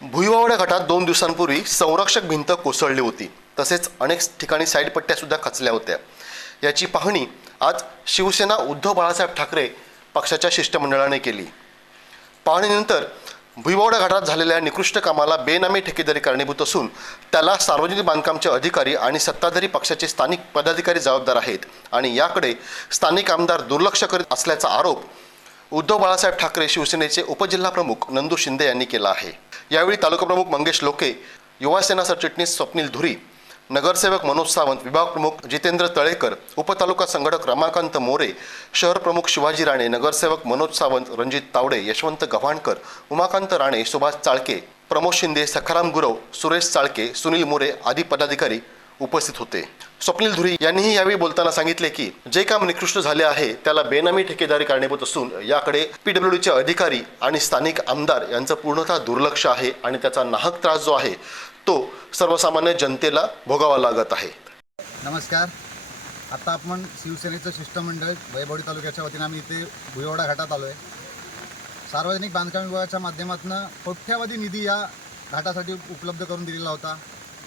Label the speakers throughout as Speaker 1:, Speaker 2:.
Speaker 1: भुईवावड्या घाटात दोन दिवसांपूर्वी संरक्षक भिंत कोसळली होती. तसेच अनेक ठिकाणी साईड सुद्धा खचल्या होत्या. याची पाहणी आज शिवसेना उद्धव बाळासाहेब ठाकरे पक्षाच्या शिष्टमंडळाने केली. पाहणीनंतर भुईवावड्या घाटात झालेल्या निकृष्ट कामाला बेनामी ठेकेदारी कारणीभूत असून त्याला सार्वजनिक बांधकामचे अधिकारी आणि सत्ताधारी पक्षाचे स्थानिक पदाधिकारी जबाबदार आहेत आणि याकडे स्थानिक आमदार दुर्लक्ष करीत असल्याचा आरोप उद्धव बाळासाहेब ठाकरे शिवसेनेचे उपजिल्हाप्रमुख नंदू शिंदे यांनी केला आहे. यावेळी तालुकाप्रमुख मंगेश लोके युवासेना सरचिटणीस स्वप्नील धुरी नगरसेवक मनोज सावंत विभाग प्रमुख जितेंद्र तळेकर उपतालुका संघटक रमाकांत मोरे शहर प्रमुख शिवाजी राणे नगरसेवक मनोज सावंत रणजित तावडे यशवंत गव्हाणकर उमाकांत राणे सुभाष चाळके प्रमोद शिंदे सखाराम गुरव सुरेश चाळके सुनील मोरे आदी पदाधिकारी उपस्थित होते. स्वप्नील धुरी यांनीही यावेळी बोलताना सांगितले की जे काम निकृष्ट झाले आहे त्याला बेनामी ठेकेदारी कारणीभूत असून याकडे पीडब्ल्यूडीचे अधिकारी आणि स्थानिक आमदार यांचं पूर्णतः दुर्लक्ष आहे आणि त्याचा नाहक त्रास जो आहे तो सर्वसामान्य जनतेला भोगावा लागत आहे.
Speaker 2: नमस्कार. आता आपण शिवसेनेचं शिष्टमंडळ वैभवडी तालुक्याच्या वतीनं आम्ही इथे भुयवडा घाटात आलो आहे सार्वजनिक बांधकाम विभागाच्या माध्यमातून कोट्यावधी निधी या घाटासाठी उपलब्ध करून दिलेला होता.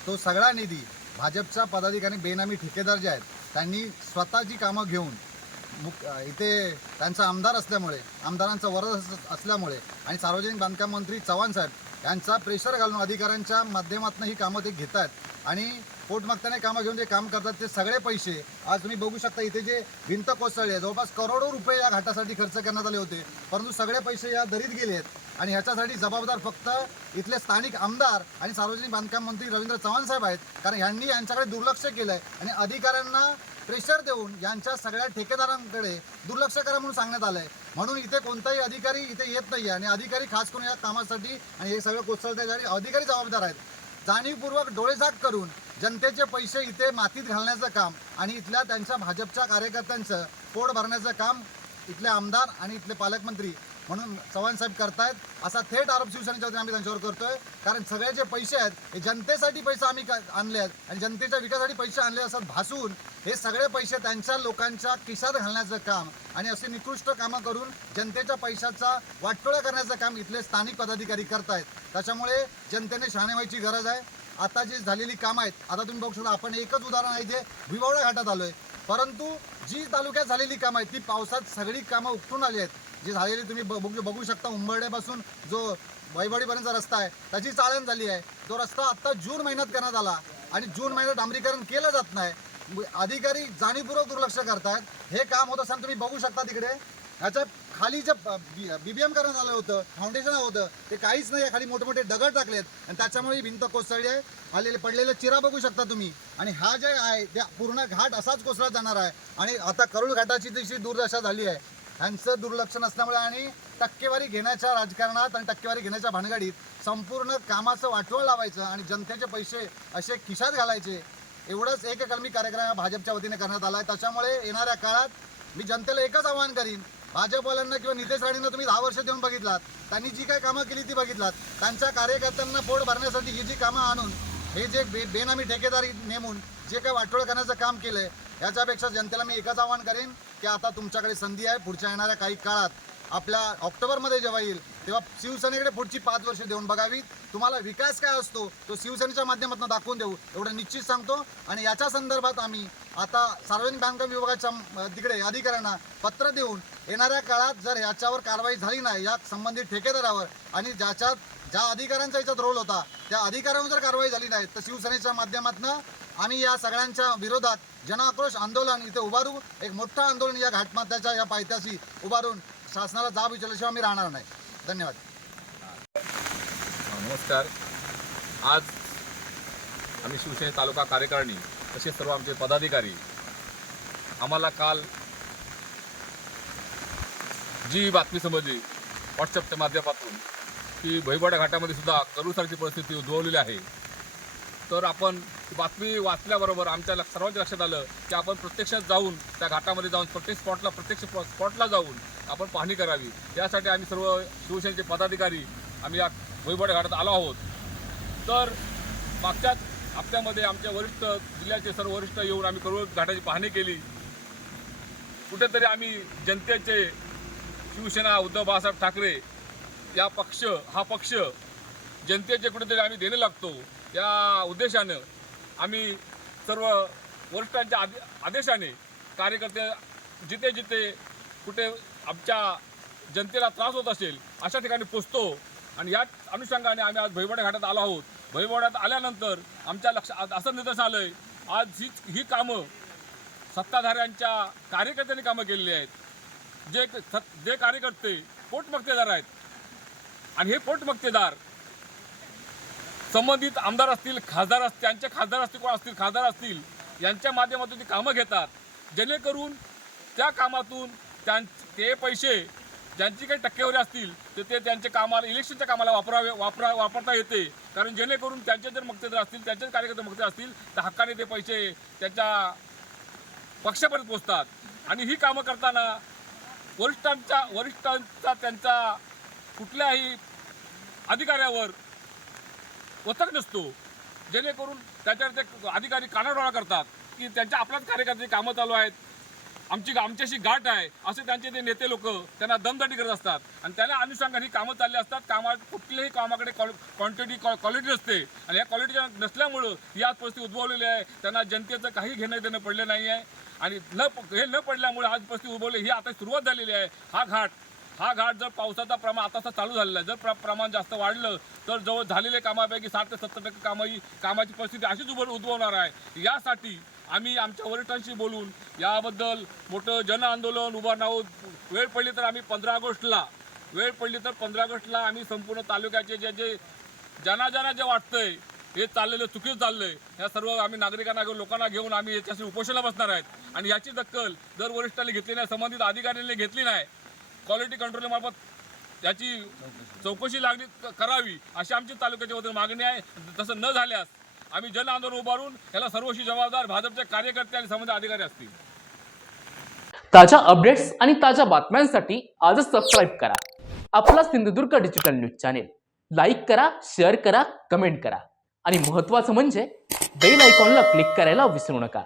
Speaker 2: तो सगळा निधी भाजपचा पदाधिकारी बेनामी ठेकेदार जे आहेत त्यांनी स्वतःची कामं घेऊन मुक इथे त्यांचा आमदार असल्यामुळे आमदारांचा वरद असल्यामुळे आणि सार्वजनिक बांधकाम मंत्री चव्हाण साहेब यांचा प्रेशर घालून अधिकाऱ्यांच्या माध्यमातून ही कामं ते घेत आहेत आणि पोटमागताने कामं घेऊन जे काम करतात ते सगळे पैसे आज तुम्ही बघू शकता इथे जे भिंत कोसळली आहे जवळपास करोडो रुपये या घाटासाठी खर्च करण्यात आले होते. परंतु सगळे पैसे या दरीत गेले आहेत. आणि ह्याच्यासाठी जबाबदार फक्त इथले स्थानिक आमदार आणि सार्वजनिक बांधकाम मंत्री रवींद्र चव्हाण साहेब आहेत. कारण ह्यांनी यांच्याकडे दुर्लक्ष केलं आहे आणि अधिकाऱ्यांना प्रेशर देऊन यांच्या सगळ्या ठेकेदारांकडे दुर्लक्ष करा म्हणून सांगण्यात आलं आहे म्हणून इथे कोणताही अधिकारी इथे येत नाही आहे आणि अधिकारी खास करून या कामासाठी आणि हे सगळं कोसळण्यासाठी अधिकारी जबाबदार आहेत. जाणीवपूर्वक डोळेझाक करून जनतेचे पैसे इथे मातीत घालण्याचं काम आणि इथल्या त्यांच्या भाजपच्या कार्यकर्त्यांचं पोट भरण्याचं काम इथले आमदार आणि इथले पालकमंत्री म्हणून चव्हाण साहेब करतायत. असा थेट आरोप शिवसेनेच्या वतीने आम्ही त्यांच्यावर करतोय. कारण सगळे जे पैसे आहेत हे जनतेसाठी पैसे आम्ही का- आणले आहेत आणि जनतेच्या विकासासाठी पैसे आणले असं भासून हे सगळे पैसे त्यांच्या लोकांच्या किशात घालण्याचं काम आणि असे निकृष्ट कामं करून जनतेच्या पैशाचा वाटोळा करण्याचं काम इथले स्थानिक पदाधिकारी करतायत. त्याच्यामुळे जनतेने शहाणे व्हायची गरज आहे. आता जी झालेली कामं आहेत आता तुम्ही बघू शकता आपण एकच उदाहरण आहे जे भिवावडा घाटात आलोय. परंतु जी तालुक्यात झालेली कामं आहेत ती पावसात सगळी कामं उपटून आली आहेत. जी झालेली तुम्ही ब- बघू बघू शकता उंबरड्यापासून जो वैभवडीपर्यंतचा रस्ता आहे त्याची चाळण झाली आहे. तो रस्ता आत्ता जून महिन्यात करण्यात आला आणि जून महिन्यात डांबरीकरण केलं जात नाही. अधिकारी जाणीवपूर्वक दुर्लक्ष करतायत. हे काम होत असताना तुम्ही बघू शकता तिकडे ह्याच्या खाली जे बीबीएम करण्यात आलं होतं फाउंडेशन होतं ते काहीच नाही आहे. खाली मोठे मोठे दगड टाकलेत. आणि त्याच्यामुळे ही भिंत कोसळली आहे. आलेले पडलेले चिरा बघू शकता तुम्ही. आणि हा जे आहे त्या पूर्ण घाट असाच कोसळत जाणार आहे. आणि आता करुळ घाटाची तशी दुर्दशा झाली आहे. ह्यांचं दुर्लक्ष नसल्यामुळे आणि टक्केवारी घेण्याच्या राजकारणात आणि टक्केवारी घेण्याच्या भानगडीत संपूर्ण कामाचं वाटोळ लावायचं आणि जनतेचे पैसे असे खिशात घालायचे. एवढंच एक कलमी कार्यक्रम हा भाजपच्या वतीने करण्यात आला आहे. त्याच्यामुळे येणाऱ्या काळात मी जनतेला एकच आवाहन करीन भाजपवाल्यांना किंवा नितेश राणेंना तुम्ही दहा वर्ष देऊन बघितलात. त्यांनी जी काय कामं केली ती बघितलात. त्यांच्या कार्यकर्त्यांना पोट भरण्यासाठी ही जी कामं आणून हे जे बे बेनामी ठेकेदारी नेमून जे काय वाटोळ करण्याचं काम केलंय याच्यापेक्षा जनतेला मी एकच आवाहन करेन की आता तुमच्याकडे संधी आहे पुढच्या येणाऱ्या काही काळात आपल्या ऑक्टोबरमध्ये जेव्हा येईल तेव्हा शिवसेनेकडे पुढची पाच वर्ष देऊन बघावी. तुम्हाला विकास काय असतो तो शिवसेनेच्या माध्यमातून दाखवून देऊ एवढं निश्चित सांगतो. आणि याच्या संदर्भात आम्ही आता सार्वजनिक बांधकाम विभागाच्या तिकडे अधिकाऱ्यांना पत्र देऊन येणाऱ्या काळात जर याच्यावर कारवाई झाली नाही या संबंधित ठेकेदारावर आणि ज्याच्यात ज्या अधिकाऱ्यांचा याच्यात रोल होता त्या अधिकाऱ्यांवर जर कारवाई झाली नाही तर शिवसेनेच्या माध्यमातून आम्ही या सगळ्यांच्या विरोधात जनआक्रोश आंदोलन इथे उभारू. एक मोठं आंदोलन या घाटमात्याच्या या पायथ्याशी उभारून शासनाला जाब विचारल्याशिवाय आम्ही राहणार नाही. धन्यवाद.
Speaker 3: नमस्कार. आज आम्ही शिवसेने तालुका कार्यकारिणी तसेच सर्व आमचे पदाधिकारी आम्हाला काल जी बातमी समजली व्हॉट्सअपच्या माध्यमातून की भैबड्या घाटामध्ये सुद्धा करुसारची परिस्थिती उद्भवलेली आहे. तर आपण बातमी वाचल्याबरोबर आमच्या लक्ष सर्वांच्या लक्षात आलं की आपण प्रत्यक्षात जाऊन त्या घाटामध्ये जाऊन प्रत्येक स्पॉटला प्रत्यक्ष स्पॉटला जाऊन आपण पाहणी करावी. यासाठी आम्ही सर्व शिवसेनेचे पदाधिकारी आम्ही या भुईबोडे घाटात आलो आहोत. तर मागच्याच हप्त्यामध्ये आमच्या वरिष्ठ जिल्ह्याचे सर्व वरिष्ठ येऊन आम्ही करूळ घाटाची पाहणी केली. कुठेतरी आम्ही जनतेचे शिवसेना उद्धव बाळासाहेब ठाकरे या पक्ष हा पक्ष जनतेचे कुठेतरी आम्ही देणे लागतो. या उद्देशानं आम्ही सर्व वरिष्ठांच्या आदे आदेशाने कार्यकर्ते जिथे जिथे कुठे आमच्या जनतेला त्रास होत असेल अशा ठिकाणी पोचतो. आणि या अनुषंगाने आम्ही आज भैवडा घाटात आलो आहोत. भैवाड्यात आल्यानंतर आमच्या लक्षात असं निदर्शन आलं आहे आज ही ही कामं सत्ताधाऱ्यांच्या कार्यकर्त्यांनी कामं केलेली आहेत. जे जे कार्यकर्ते पोटमक्तेदार आहेत. आणि हे पोटमक्तेदार संबंधित आमदार असतील खासदार असतील त्यांचे खासदार असतील कोण असतील खासदार असतील यांच्या माध्यमातून ती कामं घेतात. जेणेकरून त्या कामातून त्यां ते पैसे ज्यांची काही टक्केवारी असतील तर ते त्यांच्या कामाला इलेक्शनच्या कामाला वापरावे वापरा वापरता येते. कारण जेणेकरून त्यांचे जर मक्तेदार असतील त्यांचेच कार्यकर्ते मक्तेदार असतील तर हक्काने ते पैसे त्यांच्या पक्षापर्यंत पोचतात आणि ही कामं करताना वरिष्ठांच्या वरिष्ठांचा त्यांचा कुठल्याही अधिकाऱ्यावर वचक नसतो. जेणेकरून त्याच्यावर ते अधिकारी कानाडोळा करतात की त्यांच्या आपल्याच कार्यकर्ते कामं चालू आहेत. आमची आमच्याशी गाठ आहे. असे त्यांचे ते नेते लोक त्यांना दमदाटी करत असतात. आणि त्याला अनुषंगाने ही कामं चालली असतात. कामा कुठल्याही कामाकडे कॉ क्वांटिटी क्वालिटी नसते. आणि या क्वालिटीच्या नसल्यामुळं ही आज परिस्थिती उद्भवलेली आहे. त्यांना जनतेचं काही घेणं देणं पडलं नाही आहे आणि न हे न पडल्यामुळे आज परिस्थिती उद्भवली. ही आता सुरुवात झालेली आहे. हा घाट हा घाट जर पावसाचा प्रमाण आता चालू झालेला आहे. जर प्र प्रमाण जास्त वाढलं तर जवळ झालेल्या कामापैकी साठ ते सत्तर टक्के कामं ही कामाची परिस्थिती अशीच उभ उद्भवणार आहे. यासाठी आम्ही आमच्या वरिष्ठांशी बोलून याबद्दल मोठं जन आंदोलन उभारणार आहोत. वेळ पडली तर आम्ही पंधरा ऑगस्टला वेळ पडली तर पंधरा ऑगस्टला आम्ही संपूर्ण तालुक्याचे जे जे ज्यांना ज्यांना जे वाटतंय हे चाललेलं चुकीचं चाललंय या सर्व आम्ही नागरिकांना घेऊन लोकांना घेऊन आम्ही याच्याशी उपोषणाला बसणार आहेत. आणि याची दखल जर वरिष्ठांनी घेतली नाही संबंधित अधिकाऱ्यांनी घेतली नाही क्वालिटी कंट्रोलमार्फत याची चौकशी लागली करावी अशी आमची तालुक्याच्या वतीने मागणी आहे. तसं न झाल्यास आम्ही जन आंदोलन उभारून याला सर्वशी जबाबदार भाजपचे कार्यकर्ते आणि संबंधित अधिकारी असतील.
Speaker 4: ताज्या अपडेट्स आणि ताज्या बातम्यांसाठी आजच सबस्क्राईब करा. आपला Sindhudurg digital news channel like करा शेअर करा कमेंट करा. आणि महत्त्वाचं म्हणजे बेल आयकॉनला क्लिक करायला विसरू नका.